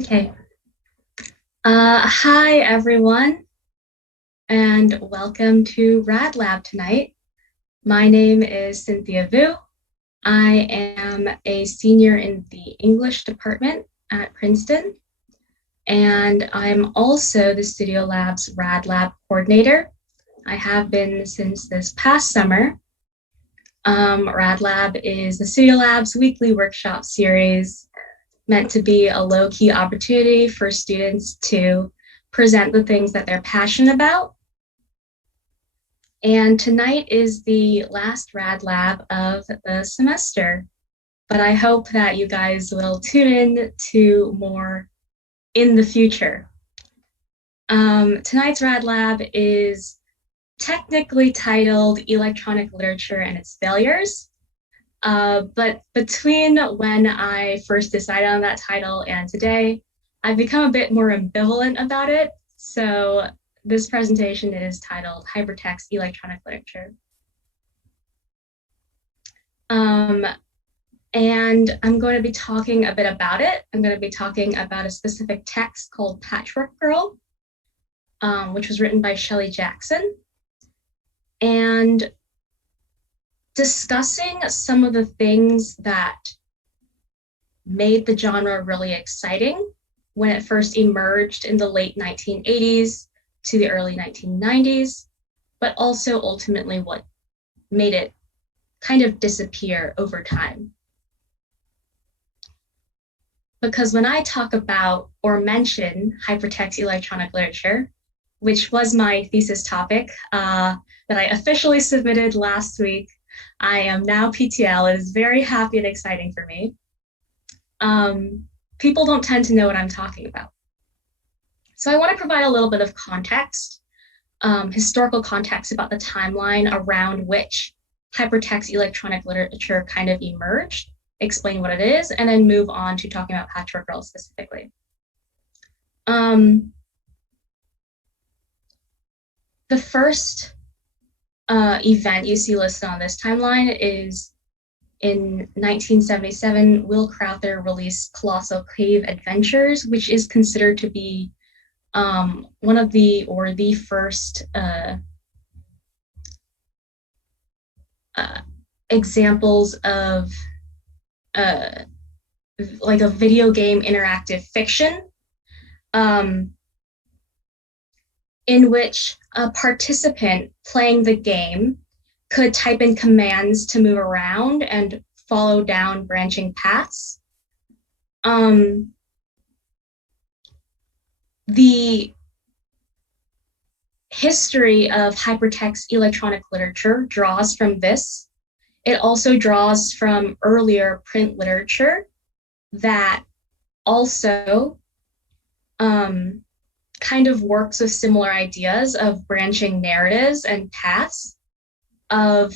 Okay. Hi, everyone, and welcome to Rad Lab tonight. My name is Cynthia Vu. I am a senior in the English department at Princeton, and I'm also the Studio Lab's Rad Lab coordinator. I have been since this past summer. Rad Lab is the Studio Lab's weekly workshop series meant to be a low-key opportunity for students to present the things that they're passionate about. And tonight is the last Rad Lab of the semester, but I hope that you guys will tune in to more in the future. Tonight's Rad Lab is technically titled Electronic Literature and Its Failures, but between when I first decided on that title and today, I've become a bit more ambivalent about it. So this presentation is titled Hypertext Electronic Literature. And I'm going to be talking a bit about it. I'm going to be talking about a specific text called Patchwork Girl, which was written by Shelley Jackson, and discussing some of the things that made the genre really exciting when it first emerged in the late 1980s to the early 1990s, but also ultimately what made it kind of disappear over time. Because when I talk about or mention hypertext electronic literature, which was my thesis topic that I officially submitted last week, I am now PTL. It is very happy and exciting for me. People don't tend to know what I'm talking about. So I want to provide a little bit of context, historical context about the timeline around which hypertext electronic literature kind of emerged, explain what it is, and then move on to talking about Patchwork Girl specifically. The first event you see listed on this timeline is in 1977, Will Crowther released Colossal Cave Adventures, which is considered to be one of the first examples of like a video game interactive fiction, in which a participant playing the game could type in commands to move around and follow down branching paths. The history of hypertext electronic literature draws from this. It also draws from earlier print literature that also kind of works with similar ideas of branching narratives and paths, of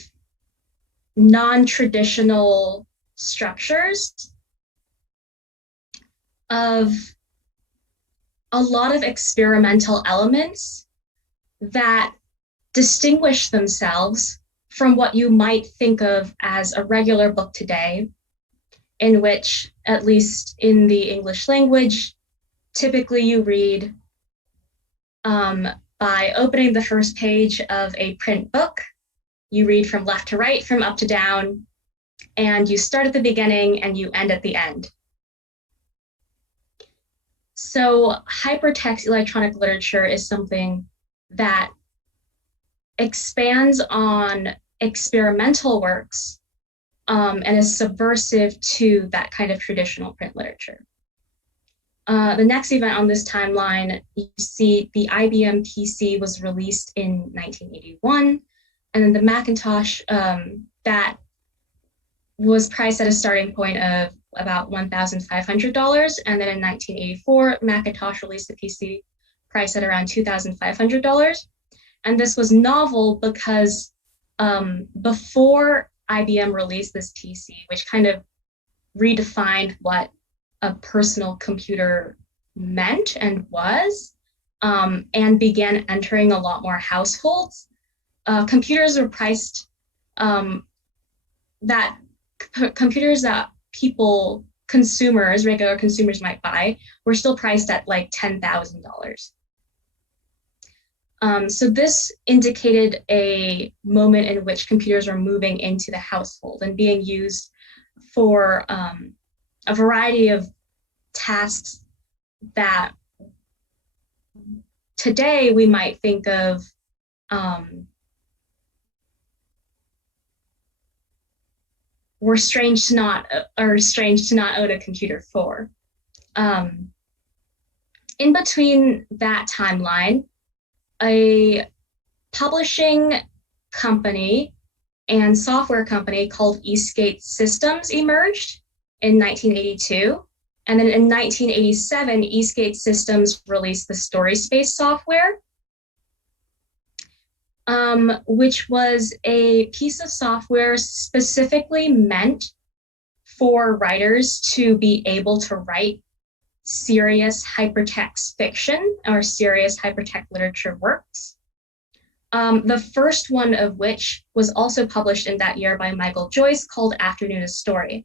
non-traditional structures, of a lot of experimental elements that distinguish themselves from what you might think of as a regular book today, in which, at least in the English language, typically you read by opening the first page of a print book. You read from left to right, from up to down, and you start at the beginning and you end at the end. So hypertext electronic literature is something that expands on experimental works and is subversive to that kind of traditional print literature. The next event on this timeline, you see the IBM Pc was released in 1981, and then the Macintosh, that was priced at a starting point of about $1,500, and then in 1984, Macintosh released a PC priced at around $2,500. And this was novel because before IBM released this PC, which kind of redefined what a personal computer meant and was, and began entering a lot more households, computers were priced computers that people consumers, regular consumers might buy, were still priced at like $10,000. So this indicated a moment in which computers were moving into the household and being used for a variety of tasks that today we might think of were strange to not own a computer for. In between that timeline, a publishing company and software company called Eastgate Systems emerged in 1982. And then in 1987, Eastgate Systems released the StorySpace software, which was a piece of software specifically meant for writers to be able to write serious hypertext fiction or serious hypertext literature works. The first one of which was also published in that year by Michael Joyce, called Afternoon a Story.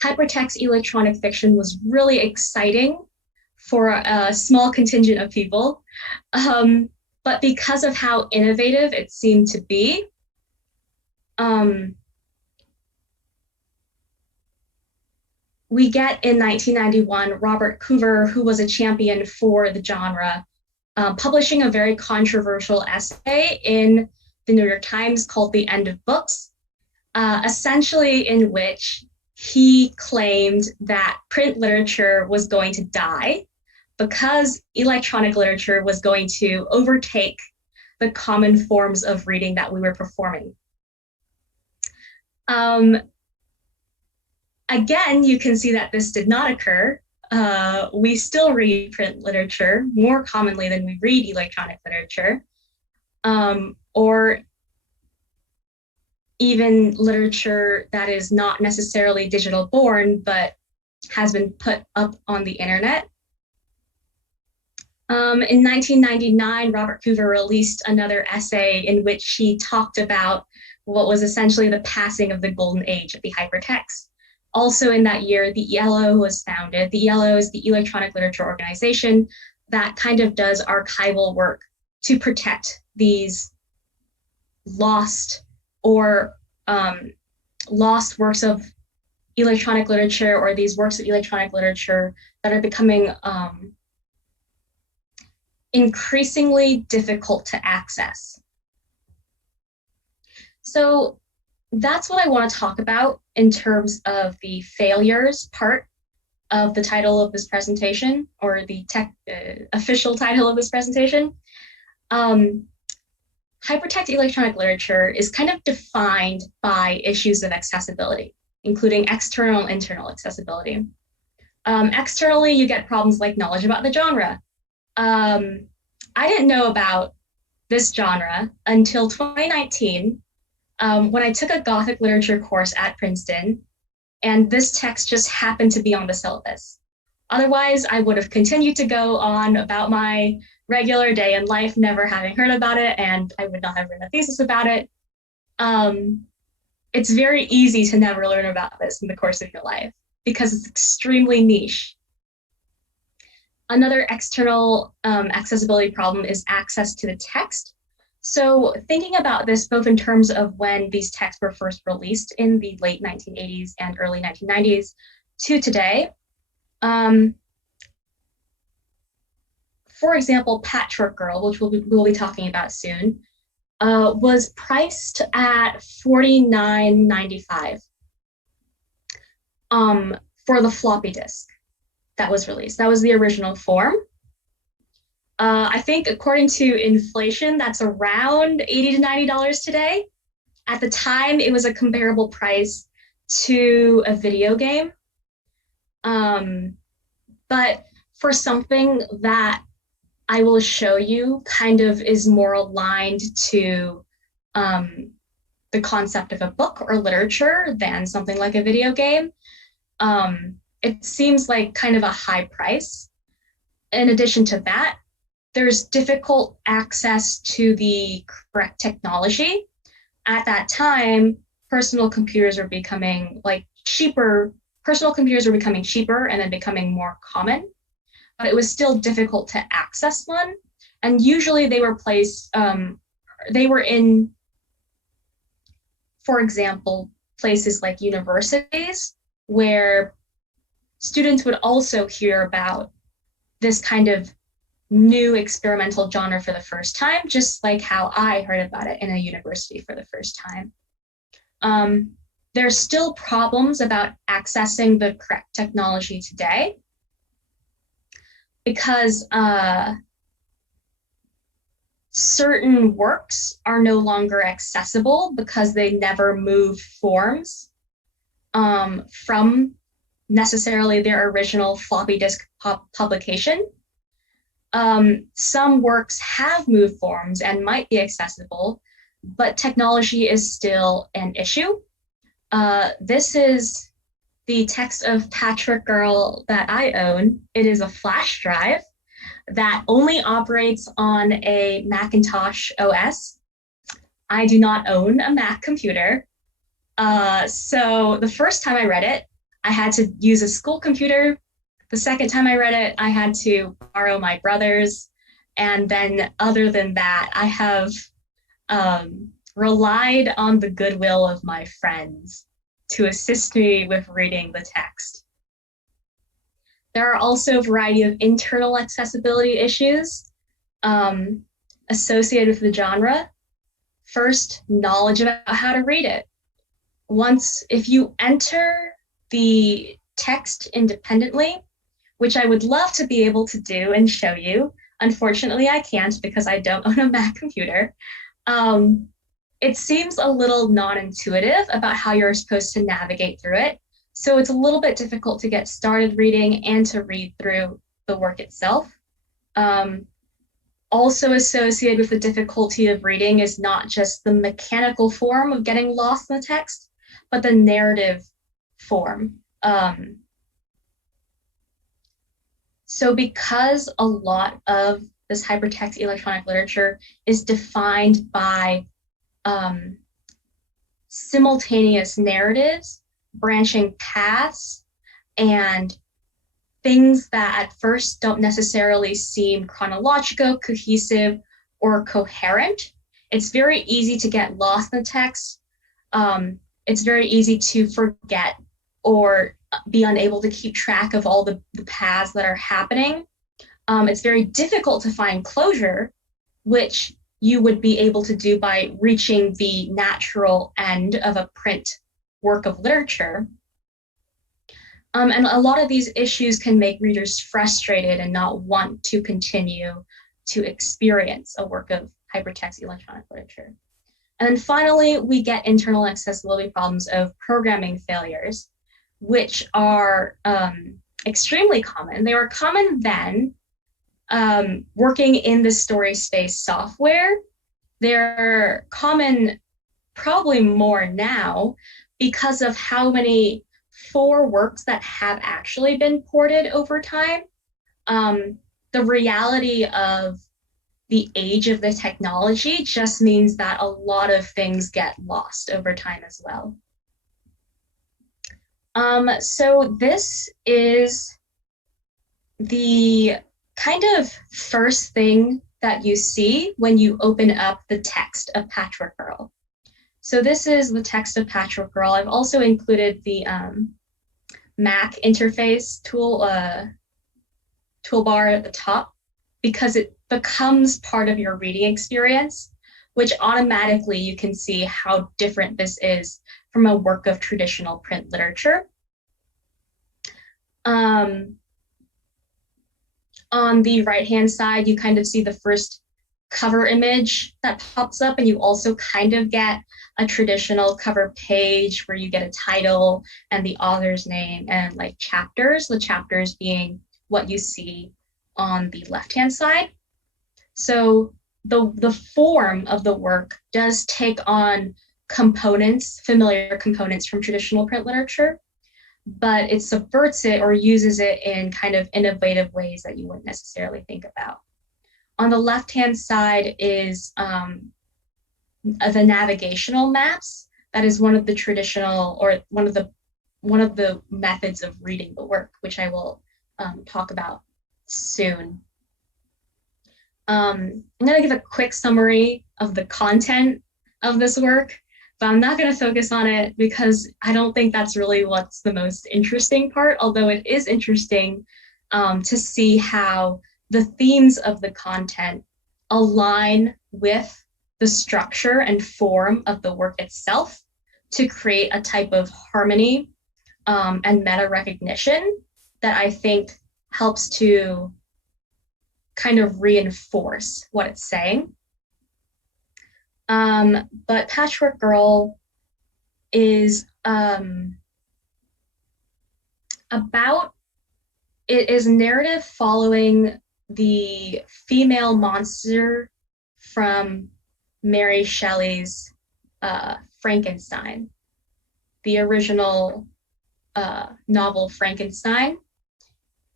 Hypertext electronic fiction was really exciting for a small contingent of people, but because of how innovative it seemed to be, we get in 1991 Robert Coover, who was a champion for the genre, publishing a very controversial essay in the New York Times called The End of Books, essentially in which he claimed that print literature was going to die because electronic literature was going to overtake the common forms of reading that we were performing. Again, you can see that this did not occur. We still read print literature more commonly than we read electronic literature, or even literature that is not necessarily digital born, but has been put up on the internet. In 1999, Robert Coover released another essay in which he talked about what was essentially the passing of the golden age of the hypertext. Also in that year, the ELO was founded. The ELO is the Electronic Literature Organization that kind of does archival work to protect these lost or lost works of electronic literature, or these works of electronic literature that are becoming increasingly difficult to access. So that's what I want to talk about in terms of the failures part of the title of this presentation, or the official title of this presentation. Hypertext electronic literature is kind of defined by issues of accessibility, including external and internal accessibility. Externally, you get problems like knowledge about the genre. I didn't know about this genre until 2019, when I took a Gothic literature course at Princeton, and this text just happened to be on the syllabus. Otherwise, I would have continued to go on about my regular day in life, never having heard about it, and I would not have written a thesis about it. It's very easy to never learn about this in the course of your life because it's extremely niche. Another external accessibility problem is access to the text. So thinking about this both in terms of when these texts were first released in the late 1980s and early 1990s to today. For example, Patchwork Girl, which we'll be talking about soon, was priced at $49.95 for the floppy disk that was released. That was the original form. I think according to inflation, that's around $80 to $90 today. At the time, it was a comparable price to a video game. But for something that I will show you kind of is more aligned to the concept of a book or literature than something like a video game, it seems like kind of a high price. In addition to that, there's difficult access to the correct technology. At that time, personal computers were becoming like cheaper personal computers were becoming cheaper and then becoming more common, but it was still difficult to access one. And usually they were they were in, for example, places like universities where students would also hear about this kind of new experimental genre for the first time, just like how I heard about it in a university for the first time. There's still problems about accessing the correct technology today because certain works are no longer accessible because they never move forms from necessarily their original floppy disk publication. Some works have moved forms and might be accessible, but technology is still an issue. This is the text of Patchwork Girl that I own. It is a flash drive that only operates on a Macintosh OS. I do not own a Mac computer. So the first time I read it, I had to use a school computer. The second time I read it, I had to borrow my brother's. And then other than that, I have relied on the goodwill of my friends to assist me with reading the text. There are also a variety of internal accessibility issues associated with the genre. First, knowledge about how to read it. If you enter the text independently, which I would love to be able to do and show you, unfortunately I can't because I don't own a Mac computer. It seems a little non-intuitive about how you're supposed to navigate through it. So it's a little bit difficult to get started reading and to read through the work itself. Also associated with the difficulty of reading is not just the mechanical form of getting lost in the text, but the narrative form. So because a lot of this hypertext electronic literature is defined by simultaneous narratives, branching paths, and things that at first don't necessarily seem chronological, cohesive, or coherent, it's very easy to get lost in the text. It's very easy to forget or be unable to keep track of all the paths that are happening. It's very difficult to find closure, which you would be able to do by reaching the natural end of a print work of literature. And a lot of these issues can make readers frustrated and not want to continue to experience a work of hypertext electronic literature. And then finally, we get internal accessibility problems of programming failures, which are extremely common. They were common then, working in the story space software. They're common probably more now because of how many for works that have actually been ported over time. The reality of the age of the technology just means that a lot of things get lost over time as well. So this is the kind of first thing that you see when you open up the text of Patchwork Girl. So this is the text of Patchwork Girl. I've also included the Mac interface toolbar at the top because it becomes part of your reading experience, which automatically you can see how different this is from a work of traditional print literature. On the right-hand side, you kind of see the first cover image that pops up, and you also kind of get a traditional cover page where you get a title and the author's name and like chapters, the chapters being what you see on the left-hand side. So the form of the work does take on components, familiar components from traditional print literature, but it subverts it or uses it in kind of innovative ways that you wouldn't necessarily think about. On the left-hand side is the navigational maps. That is one of the traditional, or one of the one of the methods of reading the work, which I will talk about soon. I'm going to give a quick summary of the content of this work, but I'm not going to focus on it because I don't think that's really what's the most interesting part, although it is interesting to see how the themes of the content align with the structure and form of the work itself to create a type of harmony and meta recognition that I think helps to kind of reinforce what it's saying. But Patchwork Girl is it is narrative following the female monster from Mary Shelley's Frankenstein, the original novel Frankenstein,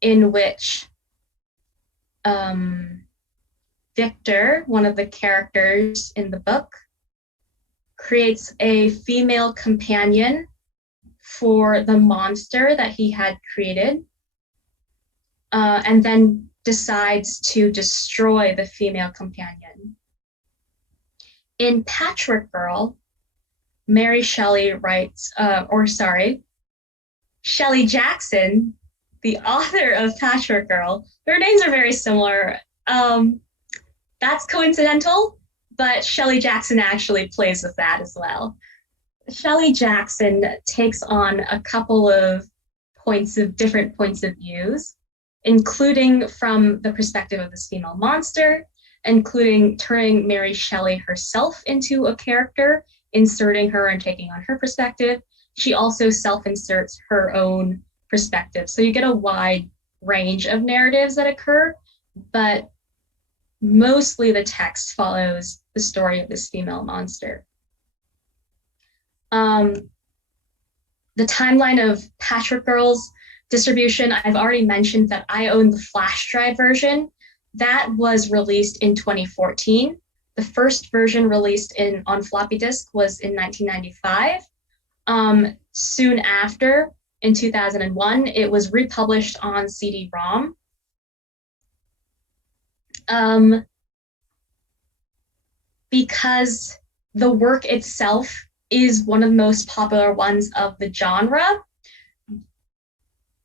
in which Victor, one of the characters in the book, creates a female companion for the monster that he had created, and then decides to destroy the female companion. In Patchwork Girl, Mary Shelley writes, Shelley Jackson, the author of Patchwork Girl, their names are very similar. That's coincidental, but Shelley Jackson actually plays with that as well. Shelley Jackson takes on a couple of different points of views, including from the perspective of this female monster, including turning Mary Shelley herself into a character, inserting her and taking on her perspective. She also self-inserts her own perspective. So you get a wide range of narratives that occur, but mostly the text follows the story of this female monster. The timeline of Patchwork Girl's distribution, I've already mentioned that I own the flash drive version. That was released in 2014. The first version released on floppy disk was in 1995. Soon after, in 2001, it was republished on CD-ROM. Because the work itself is one of the most popular ones of the genre,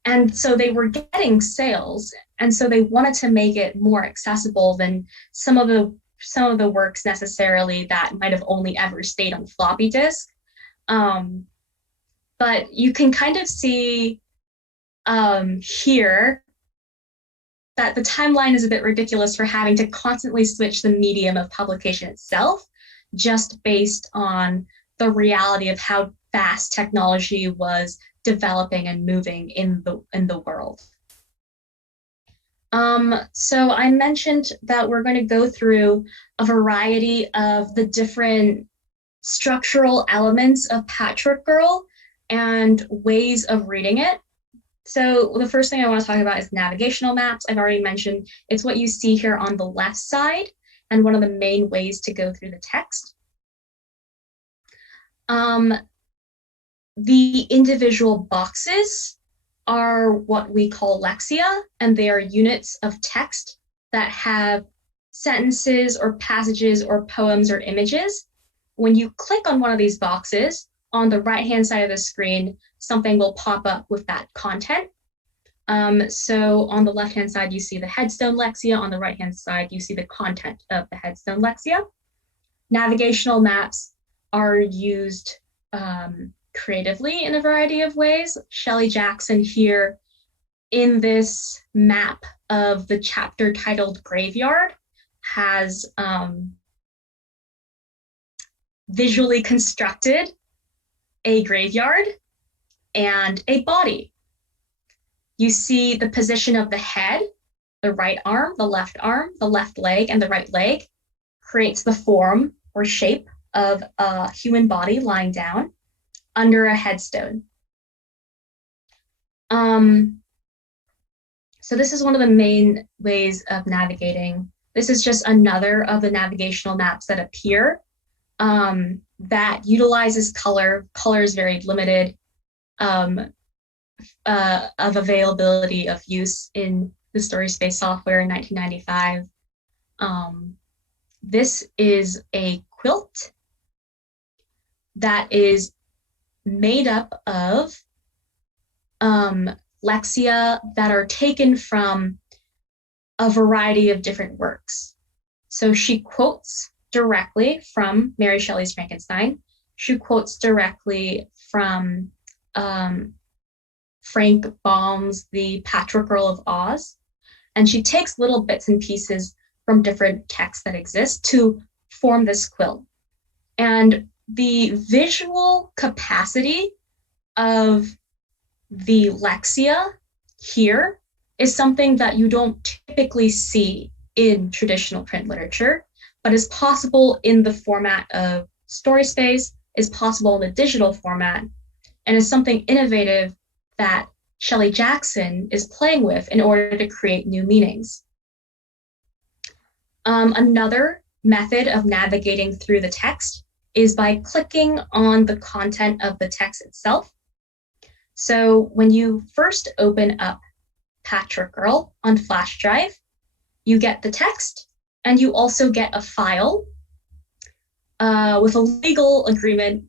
and so they were getting sales, and so they wanted to make it more accessible than some of the works necessarily that might have only ever stayed on floppy disk. But you can kind of see here that the timeline is a bit ridiculous for having to constantly switch the medium of publication itself, just based on the reality of how fast technology was developing and moving in the world. So I mentioned that we're going to go through a variety of the different structural elements of Patchwork Girl and ways of reading it. So the first thing I want to talk about is navigational maps. I've already mentioned it's what you see here on the left side and one of the main ways to go through the text. The individual boxes are what we call lexia, and they are units of text that have sentences or passages or poems or images. When you click on one of these boxes, on the right-hand side of the screen, something will pop up with that content. So on the left-hand side, you see the headstone lexia. On the right-hand side, you see the content of the headstone lexia. Navigational maps are used creatively in a variety of ways. Shelley Jackson here in this map of the chapter titled Graveyard has visually constructed a graveyard and a body. You see the position of the head, the right arm, the left leg, and the right leg creates the form or shape of a human body lying down under a headstone. So this is one of the main ways of navigating. This is just another of the navigational maps that appear that utilizes color. Color is very limited. of availability of use in the story space software in 1995. This is a quilt that is made up of lexia that are taken from a variety of different works. So she quotes directly from Mary Shelley's Frankenstein. She quotes directly from Frank Baum's The Patchwork Girl of Oz. And she takes little bits and pieces from different texts that exist to form this quilt. And the visual capacity of the lexia here is something that you don't typically see in traditional print literature, but is possible in the format of story space, is possible in the digital format, and is something innovative that Shelley Jackson is playing with in order to create new meanings. Another method of navigating through the text is by clicking on the content of the text itself. So when you first open up Patchwork Girl on flash drive, you get the text, and you also get a file with a legal agreement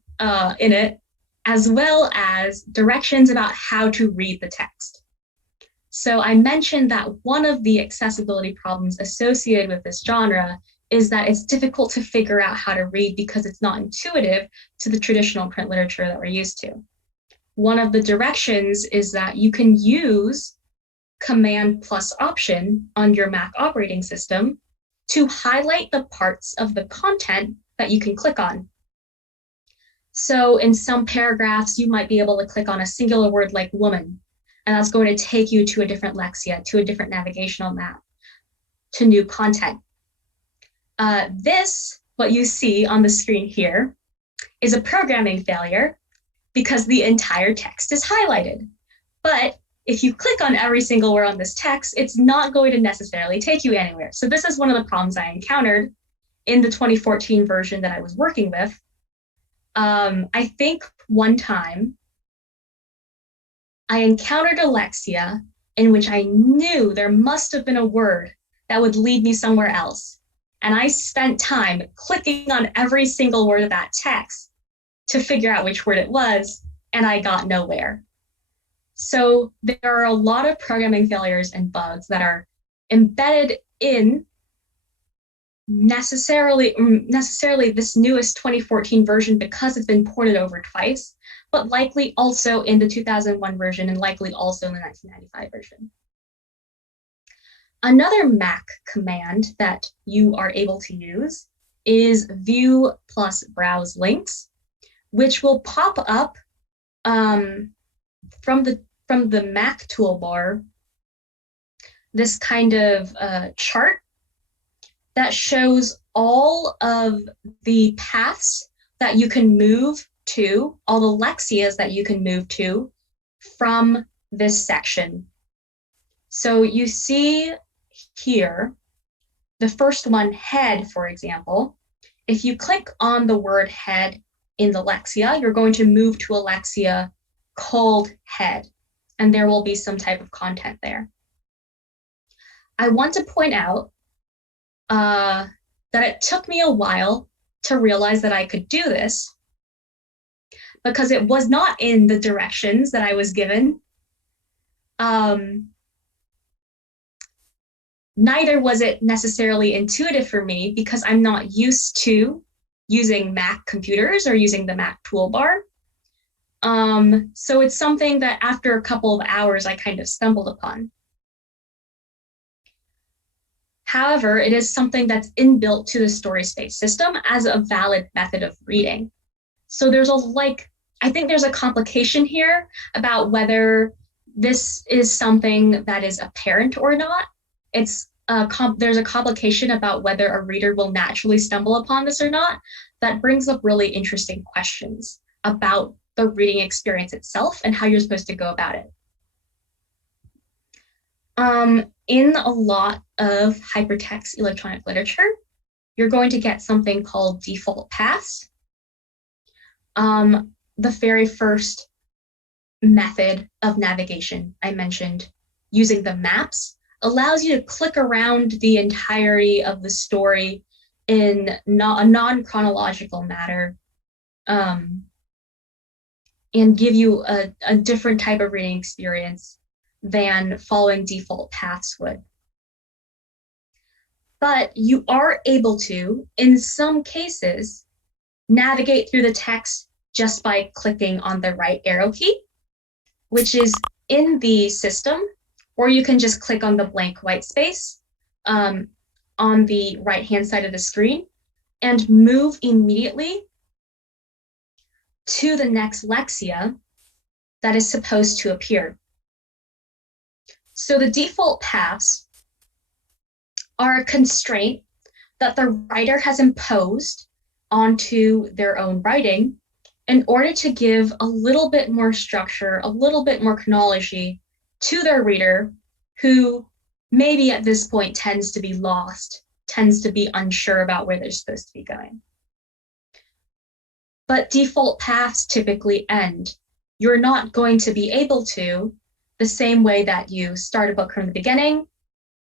in it, as well as directions about how to read the text. So I mentioned that one of the accessibility problems associated with this genre is that it's difficult to figure out how to read because it's not intuitive to the traditional print literature that we're used to. One of the directions is that you can use Command plus Option on your Mac operating system to highlight the parts of the content that you can click on. So in some paragraphs, you might be able to click on a singular word like woman, and that's going to take you to a different lexia, to a different navigational map, to new content. What you see on the screen here, is a programming failure because the entire text is highlighted. But if you click on every single word on this text, it's not going to necessarily take you anywhere. So this is one of the problems I encountered in the 2014 version that I was working with. I think one time I encountered a lexia in which I knew there must have been a word that would lead me somewhere else. And I spent time clicking on every single word of that text to figure out which word it was, and I got nowhere. So there are a lot of programming failures and bugs that are embedded in necessarily this newest 2014 version because it's been ported over twice, but likely also in the 2001 version and likely also in the 1995 version. Another Mac command that you are able to use is view plus browse links, which will pop up from the Mac toolbar, this kind of chart that shows all of the paths that you can move to, all the lexias that you can move to from this section. So you see here, the first one, head, for example. If you click on the word head in the lexia, you're going to move to a lexia called head, and there will be some type of content there. I want to point out that it took me a while to realize that I could do this because it was not in the directions that I was given. Neither was it necessarily intuitive for me because I'm not used to using Mac computers or using the Mac toolbar. So it's something that after a couple of hours, I kind of stumbled upon. However, it is something that's inbuilt to the story space system as a valid method of reading. So there's I think there's a complication here about whether this is something that is apparent or not. There's a complication about whether a reader will naturally stumble upon this or not. That brings up really interesting questions about the reading experience itself and how you're supposed to go about it. In a lot of hypertext electronic literature, you're going to get something called default paths. The very first method of navigation I mentioned, using the maps, allows you to click around the entirety of the story in a non-chronological manner, and give you a different type of reading experience than following default paths would. But you are able to, in some cases, navigate through the text just by clicking on the right arrow key, which is in the system, or you can just click on the blank white space on the right-hand side of the screen and move immediately to the next lexia that is supposed to appear. So the default paths are a constraint that the writer has imposed onto their own writing in order to give a little bit more structure, a little bit more chronology to their reader, who maybe at this point tends to be lost, tends to be unsure about where they're supposed to be going. But default paths typically end. You're not going to be able to, the same way that you start a book from the beginning,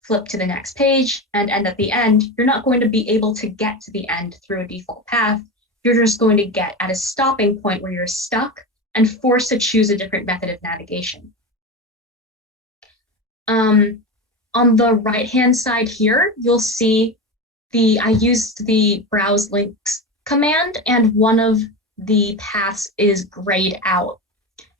flip to the next page, and end at the end, you're not going to be able to get to the end through a default path. You're just going to get at a stopping point where you're stuck and forced to choose a different method of navigation. On the right-hand side here, you'll see I used the browse links command, and one of the paths is grayed out.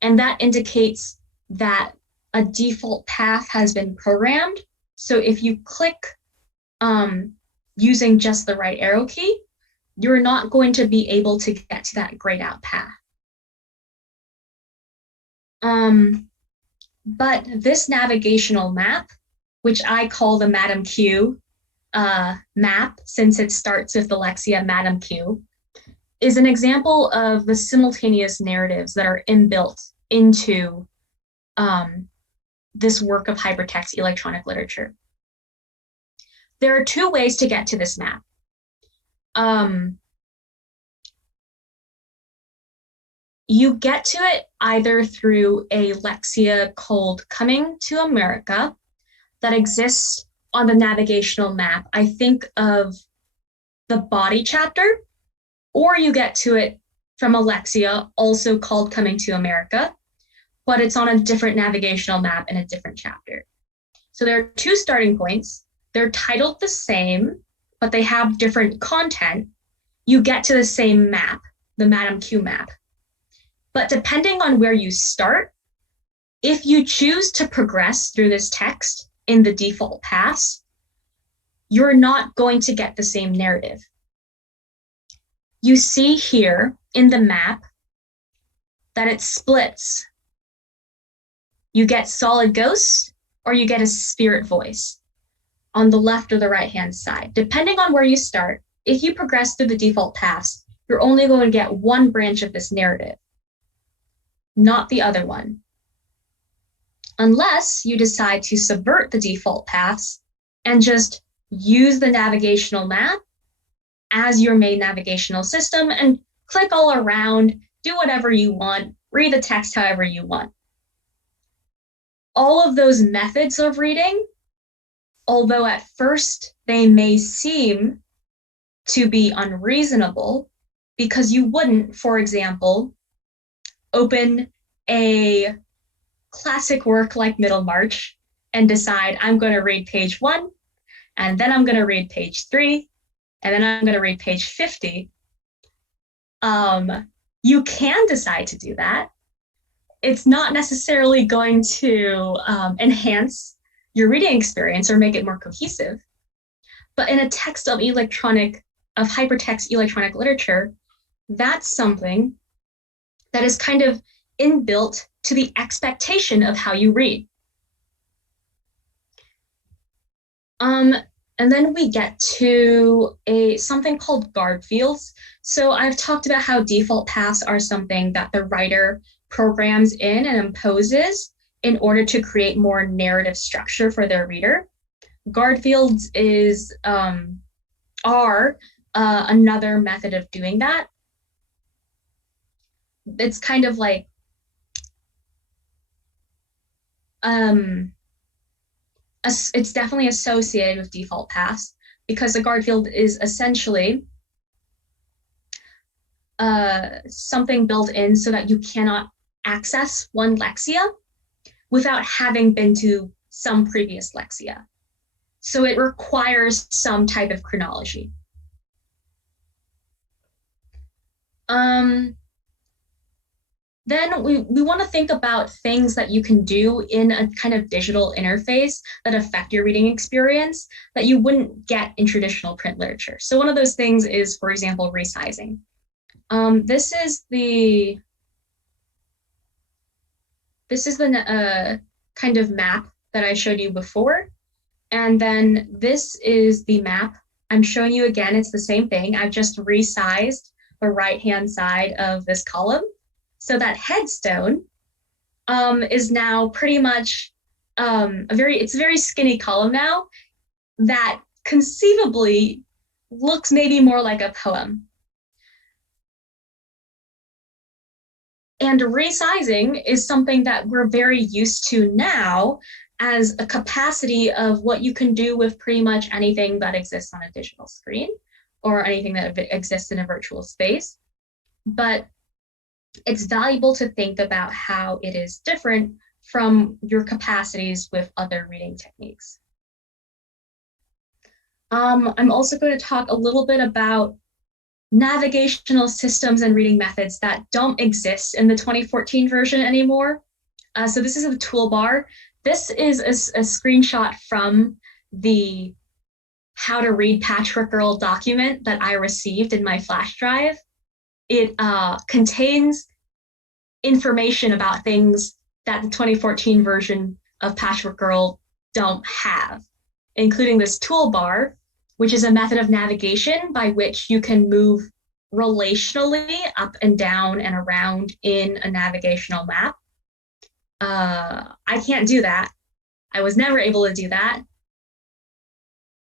And that indicates that a default path has been programmed. So if you click using just the right arrow key, you're not going to be able to get to that grayed out path. But this navigational map, which I call the Madam Q map, since it starts with the lexia Madam Q, is an example of the simultaneous narratives that are inbuilt into this work of hypertext electronic literature. There are two ways to get to this map. You get to it either through a lexia called Coming to America that exists on the navigational map. I think of the body chapter, or you get to it from a lexia also called Coming to America, but it's on a different navigational map in a different chapter. So there are two starting points. They're titled the same, but they have different content. You get to the same map, the Madam Q map. But depending on where you start, if you choose to progress through this text in the default paths, you're not going to get the same narrative. You see here in the map that it splits. You get solid ghosts or you get a spirit voice on the left or the right-hand side. Depending on where you start, if you progress through the default paths, you're only going to get one branch of this narrative, not the other one. Unless you decide to subvert the default paths and just use the navigational map as your main navigational system and click all around, do whatever you want, read the text however you want. All of those methods of reading, although at first they may seem to be unreasonable, because you wouldn't, for example, open a classic work like Middlemarch and decide I'm going to read page 1, and then I'm going to read page 3, and then I'm going to read page 50. You can decide to do that. It's not necessarily going to enhance your reading experience or make it more cohesive. But in a text of hypertext electronic literature, that's something that is kind of inbuilt to the expectation of how you read. And then we get to something called guard fields. So I've talked about how default paths are something that the writer programs in and imposes in order to create more narrative structure for their reader. Guard fields are another method of doing that. It's kind of like it's definitely associated with default paths because the guard field is essentially something built in so that you cannot access one lexia without having been to some previous lexia. So it requires some type of chronology. Then we want to think about things that you can do in a kind of digital interface that affect your reading experience that you wouldn't get in traditional print literature. So one of those things is, for example, resizing. This is the kind of map that I showed you before. And then this is the map I'm showing you again. It's the same thing. I've just resized the right-hand side of this column. So that headstone is now pretty much it's a very skinny column now that conceivably looks maybe more like a poem. And resizing is something that we're very used to now as a capacity of what you can do with pretty much anything that exists on a digital screen or anything that exists in a virtual space. But it's valuable to think about how it is different from your capacities with other reading techniques. I'm also going to talk a little bit about navigational systems and reading methods that don't exist in the 2014 version anymore. So this is a toolbar. This is a screenshot from the How to Read Patchwork Girl document that I received in my flash drive. It contains information about things that the 2014 version of Patchwork Girl don't have, including this toolbar, which is a method of navigation by which you can move relationally up and down and around in a navigational map. I can't do that. I was never able to do that.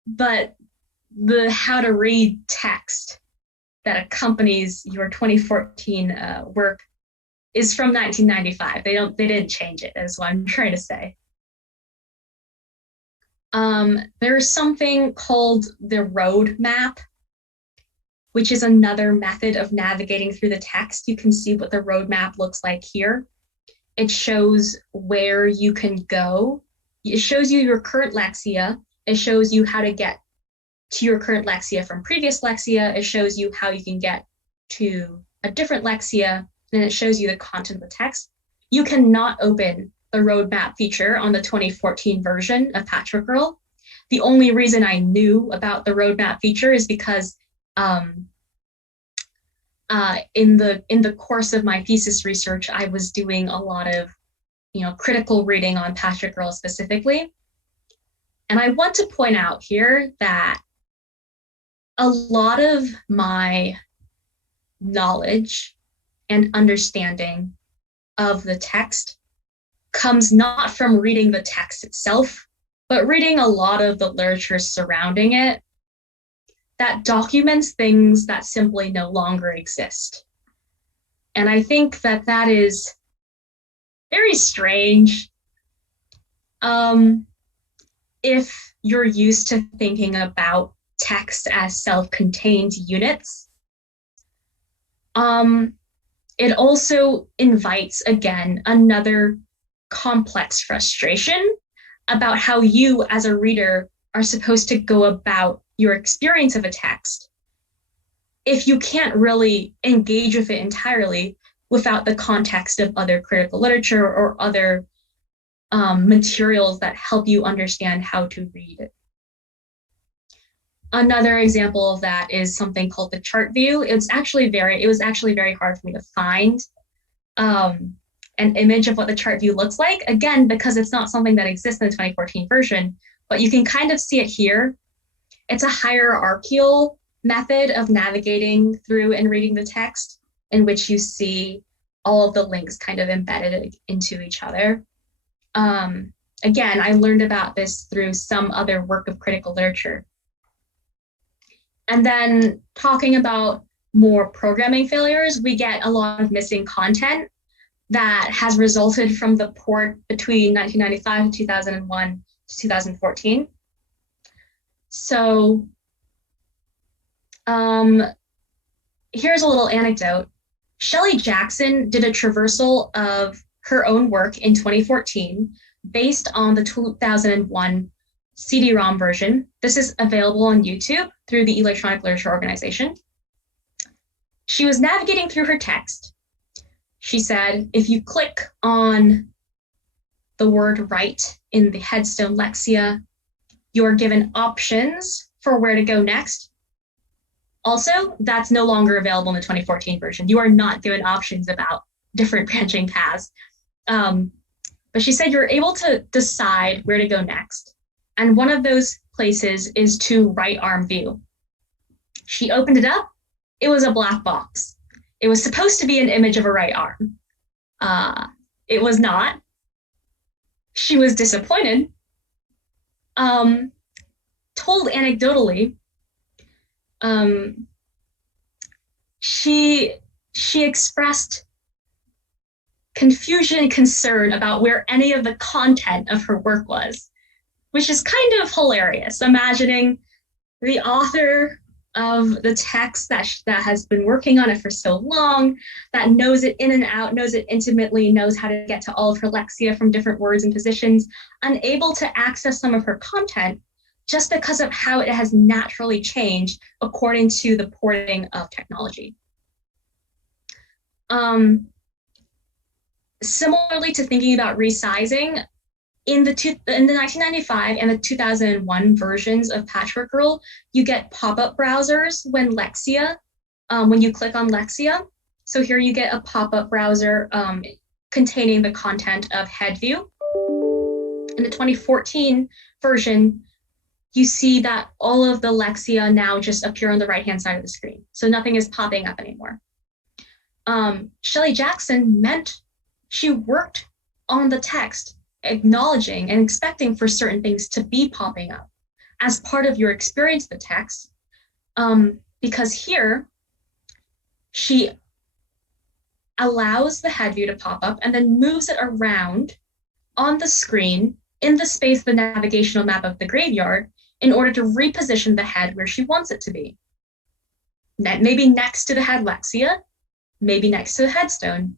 But the how to read text that accompanies your 2014 work is from 1995. They didn't change it, is what I'm trying to say. There's something called the road map, which is another method of navigating through the text. You can see what the road map looks like here. It shows where you can go. It shows you your current lexia. It shows you how to get to your current lexia from previous lexia. It shows you how you can get to a different lexia, and it shows you the content of the text. You cannot open the roadmap feature on the 2014 version of Patchwork Girl. The only reason I knew about the roadmap feature is because in the course of my thesis research, I was doing a lot of critical reading on Patchwork Girl specifically. And I want to point out here that a lot of my knowledge and understanding of the text comes not from reading the text itself, but reading a lot of the literature surrounding it that documents things that simply no longer exist. And I think that that is very strange. If you're used to thinking about text as self-contained units, it also invites, again, another complex frustration about how you as a reader are supposed to go about your experience of a text if you can't really engage with it entirely without the context of other critical literature or other materials that help you understand how to read it. Another example of that is something called the chart view. It was actually very hard for me to find an image of what the chart view looks like, again, because it's not something that exists in the 2014 version, but you can kind of see it here. It's a hierarchical method of navigating through and reading the text in which you see all of the links kind of embedded into each other. Again, I learned about this through some other work of critical literature. And then talking about more programming failures, we get a lot of missing content. that has resulted from the port between 1995 and 2001 to 2014. So here's a little anecdote. Shelley Jackson did a traversal of her own work in 2014 based on the 2001 CD-ROM version. This is available on YouTube through the Electronic Literature Organization. She was navigating through her text. She said, if you click on the word right in the headstone Lexia, you are given options for where to go next. Also, that's no longer available in the 2014 version. You are not given options about different branching paths. But she said you're able to decide where to go next. And one of those places is to right arm view. She opened it up. It was a black box. It was supposed to be an image of a right arm. It was not. She was disappointed. Told anecdotally, she expressed confusion and concern about where any of the content of her work was, which is kind of hilarious. Imagining the author of the text that has been working on it for so long, that knows it in and out, knows it intimately, knows how to get to all of her lexia from different words and positions, unable to access some of her content just because of how it has naturally changed according to the porting of technology. Similarly to thinking about resizing, in the 1995 and the 2001 versions of Patchwork Girl, you get pop-up browsers when you click on Lexia. So here you get a pop-up browser containing the content of head view. In the 2014 version, you see that all of the lexia now just appear on the right-hand side of the screen. So nothing is popping up anymore. Shelley Jackson meant she worked on the text, acknowledging and expecting for certain things to be popping up as part of your experience of the text. Because here, she allows the head view to pop up and then moves it around on the screen in the space of the navigational map of the graveyard in order to reposition the head where she wants it to be. Maybe next to the head lexia, maybe next to the headstone.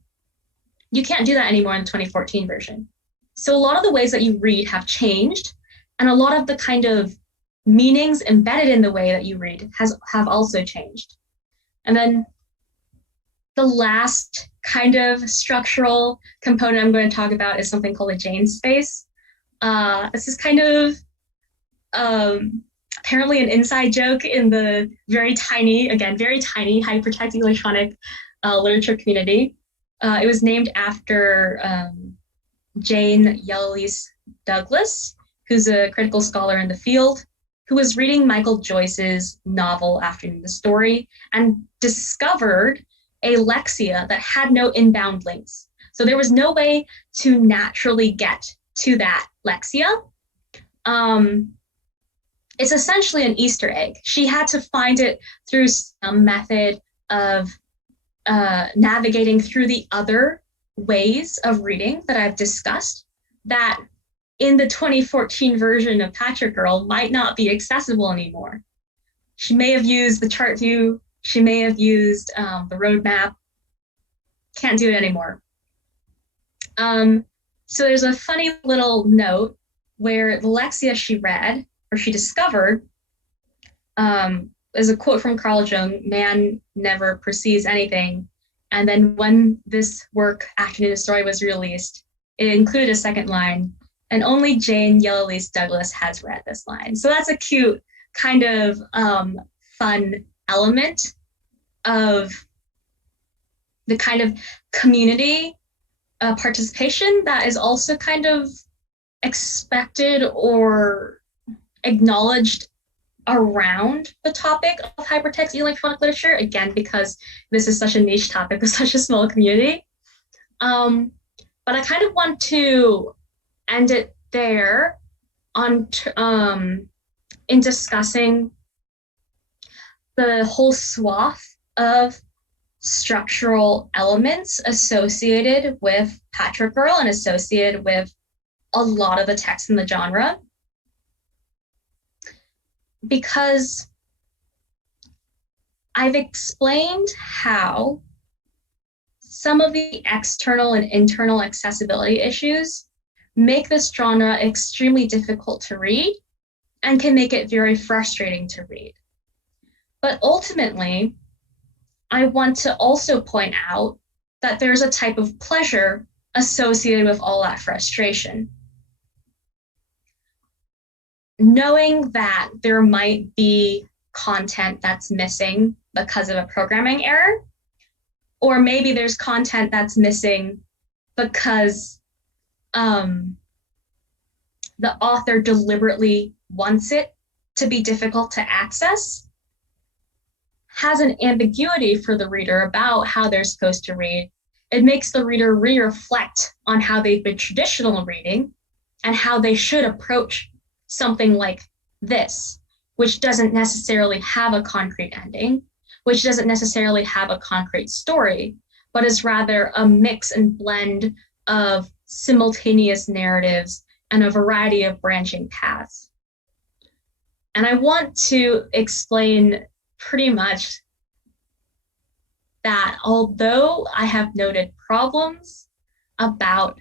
You can't do that anymore in the 2014 version. So a lot of the ways that you read have changed, and a lot of the kind of meanings embedded in the way that you read have also changed. And then the last kind of structural component I'm going to talk about is something called a Jane space. This is kind of apparently an inside joke in the very tiny Hypertext electronic literature community. It was named after Jane Yellowlease Douglas, who's a critical scholar in the field, who was reading Michael Joyce's novel Afternoon the Story and discovered a lexia that had no inbound links. So there was no way to naturally get to that lexia. It's essentially an Easter egg. She had to find it through some method of navigating through the other ways of reading that I've discussed that in the 2014 version of Patchwork Girl might not be accessible anymore. She may have used the chart view, she may have used the roadmap, can't do it anymore. So there's a funny little note where the lexia she read, or she discovered, is a quote from Carl Jung, "Man never perceives anything." And then when this work, Afternoon the Story, was released, it included a second line, "And only Jane Yellowlease Douglas has read this line." So that's a cute kind of fun element of the kind of community participation that is also kind of expected or acknowledged around the topic of hypertext electronic literature, again, because this is such a niche topic with such a small community. But I kind of want to end it there on in discussing the whole swath of structural elements associated with Patchwork Girl and associated with a lot of the text in the genre, because I've explained how some of the external and internal accessibility issues make this genre extremely difficult to read and can make it very frustrating to read. But ultimately, I want to also point out that there's a type of pleasure associated with all that frustration. Knowing that there might be content that's missing because of a programming error, or maybe there's content that's missing because the author deliberately wants it to be difficult to access, has an ambiguity for the reader about how they're supposed to read. It makes the reader re-reflect on how they've been traditional reading and how they should approach something like this, which doesn't necessarily have a concrete ending, which doesn't necessarily have a concrete story, but is rather a mix and blend of simultaneous narratives and a variety of branching paths. And I want to explain pretty much that although I have noted problems about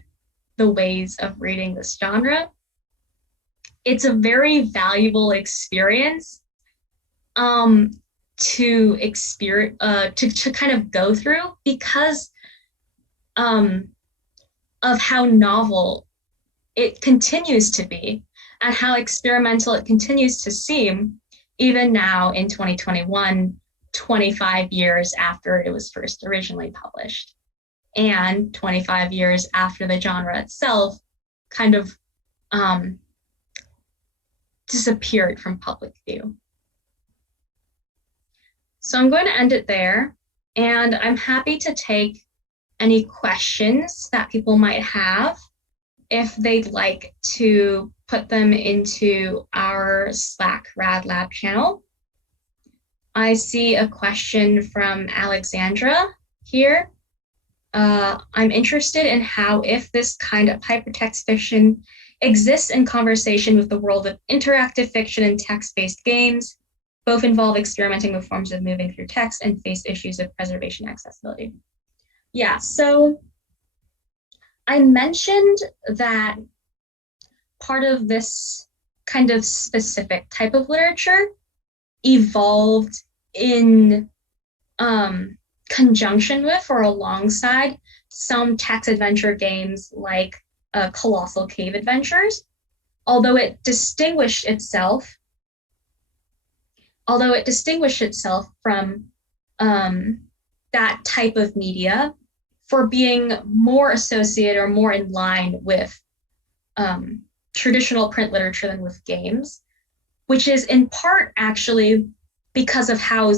the ways of reading this genre, it's a very valuable experience to kind of go through, because of how novel it continues to be and how experimental it continues to seem, even now in 2021, 25 years after it was first originally published, and 25 years after the genre itself kind of disappeared from public view. So I'm going to end it there, and I'm happy to take any questions that people might have if they'd like to put them into our Slack Rad Lab channel. I see a question from Alexandra here. I'm interested in how, if this kind of hypertext fiction exists in conversation with the world of interactive fiction and text-based games, both involve experimenting with forms of moving through text and face issues of preservation and accessibility. Yeah, so I mentioned that part of this kind of specific type of literature evolved in conjunction with or alongside some text adventure games like Colossal Cave Adventures, although it distinguished itself from that type of media for being more associated or more in line with traditional print literature than with games, which is in part actually because of how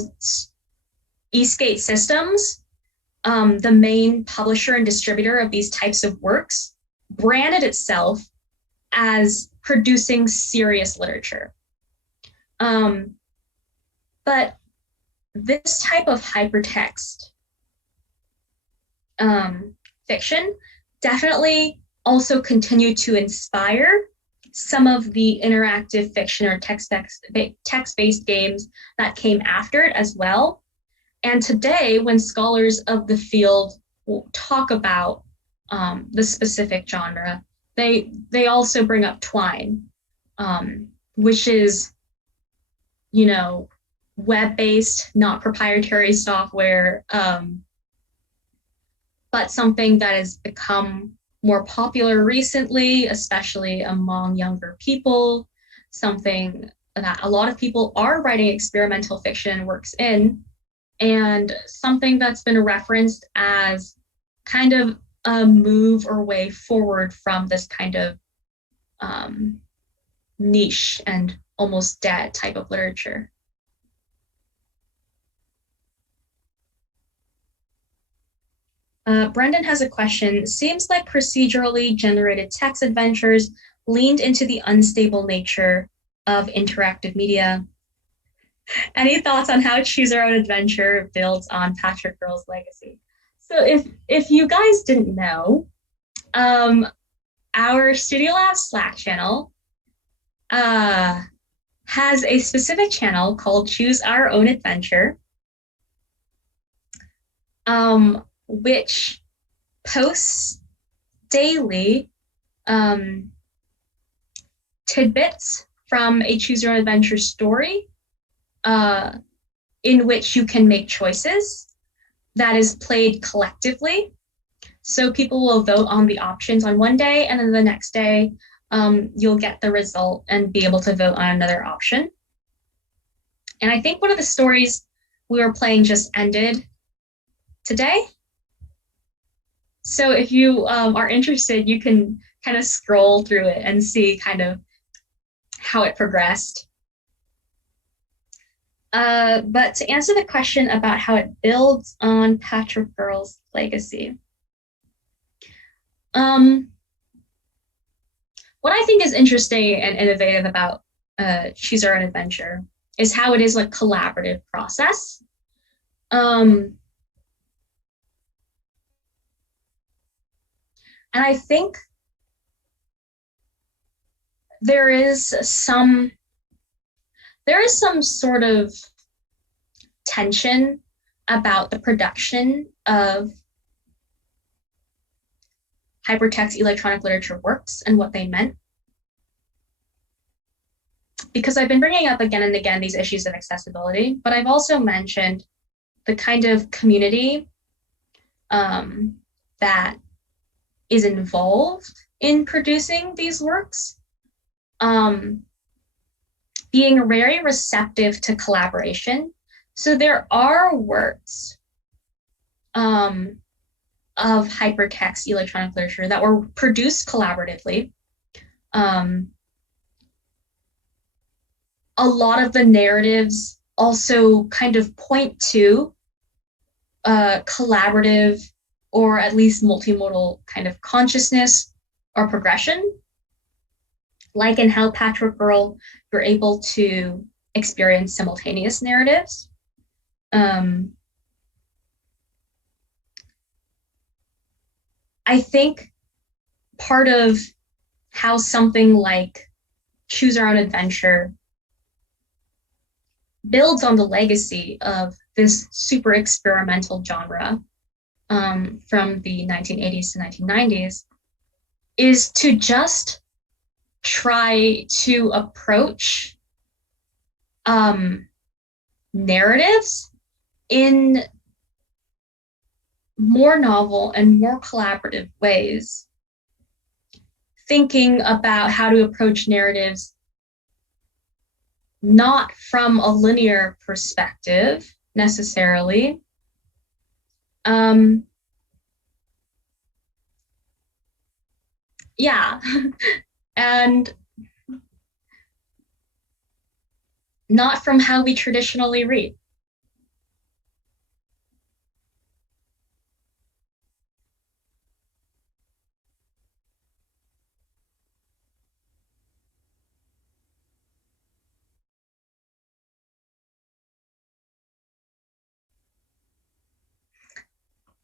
Eastgate Systems, the main publisher and distributor of these types of works, branded itself as producing serious literature. But this type of hypertext fiction definitely also continued to inspire some of the interactive fiction or text-based games that came after it as well. And today, when scholars of the field will talk about the specific genre, they also bring up Twine, which is, web-based, not proprietary software, but something that has become more popular recently, especially among younger people, something that a lot of people are writing experimental fiction works in, and something that's been referenced as kind of a move or way forward from this kind of niche and almost dead type of literature. Brendan has a question. Seems like procedurally generated text adventures leaned into the unstable nature of interactive media. Any thoughts on how Choose Our Own Adventure builds on Patchwork Girl's legacy? So if you guys didn't know, um, our Studio Lab Slack channel uh, has a specific channel called Choose Our Own Adventure, which posts daily tidbits from a Choose Your Own Adventure story uh, in which you can make choices that is played collectively. So people will vote on the options on one day, and then the next day, you'll get the result and be able to vote on another option. And I think one of the stories we were playing just ended today. So if you are interested, you can kind of scroll through it and see kind of how it progressed. But to answer the question about how it builds on Patchwork Girl's legacy, what I think is interesting and innovative about Choose Our Own Adventure is how it is a collaborative process. And I think there is some sort of tension about the production of hypertext electronic literature works and what they meant. Because I've been bringing up again and again these issues of accessibility, but I've also mentioned the kind of community that is involved in producing these works, being very receptive to collaboration. So there are works of hypertext electronic literature that were produced collaboratively. A lot of the narratives also kind of point to collaborative or at least multimodal kind of consciousness or progression. Like in How Patchwork Girl, you're able to experience simultaneous narratives. I think part of how something like Choose Our Own Adventure builds on the legacy of this super experimental genre from the 1980s to 1990s is to just try to approach narratives in more novel and more collaborative ways, thinking about how to approach narratives not from a linear perspective necessarily, yeah, and not from how we traditionally read.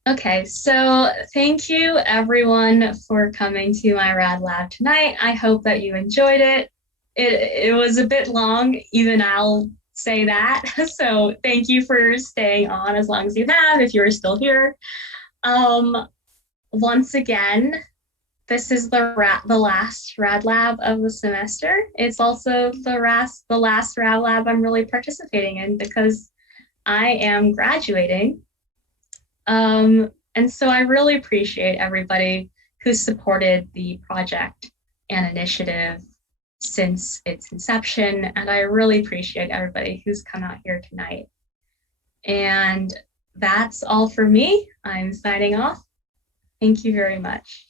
Okay, so thank you everyone for coming to my Rad Lab tonight. I hope that you enjoyed it. It was a bit long, even I'll say that. So thank you for staying on as long as you have, if you're still here. Once again, this is the last Rad Lab of the semester. It's also the last Rad Lab I'm really participating in because I am graduating. And so I really appreciate everybody who supported the project and initiative since its inception. And I really appreciate everybody who's come out here tonight. And that's all for me. I'm signing off. Thank you very much.